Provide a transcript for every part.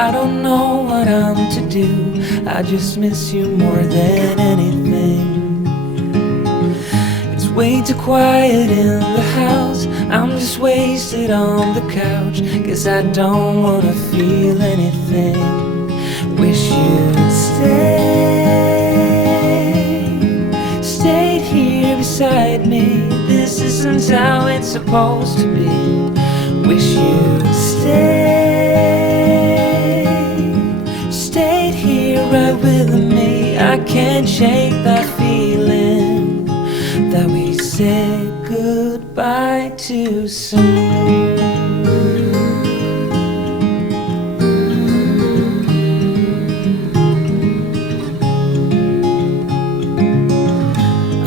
I don't know what I'm to do. I just miss you more than anything. It's way too quiet in the house. I'm just wasted on the couch. Guess I don't wanna feel anything. Wish you'd stayed here beside me. This isn't how it's supposed to be. Wish you'd stayed here right with me. I can't shake that feeling that we said goodbye too soon.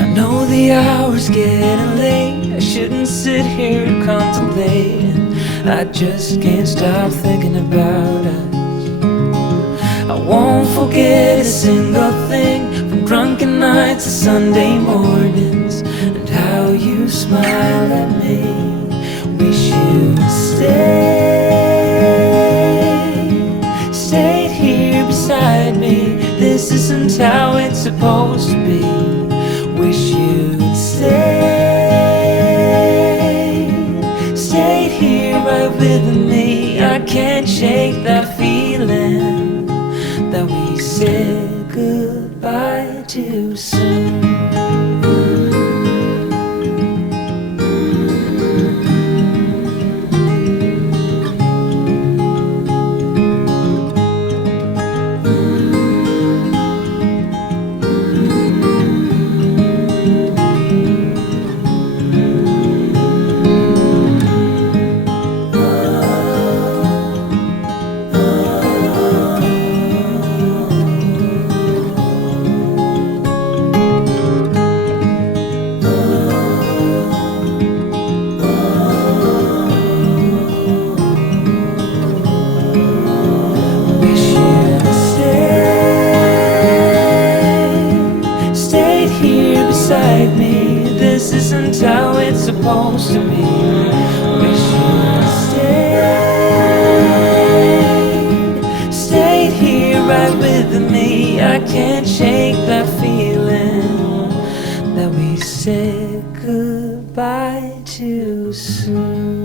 I know the hour's getting late. I shouldn't sit here and contemplate. I just can't stop thinking about us. I won't forget a single thing, from drunken nights to Sunday mornings, and how you smile at me. Wish you'd stayed here beside me. This isn't how it's supposed to be. Wish you'd stayed here right with me. I can't shake that feeling that we said goodbye too soon. This isn't how it's supposed to be. Wish you'd stayed here right with me. I can't shake that feeling that we said goodbye too soon.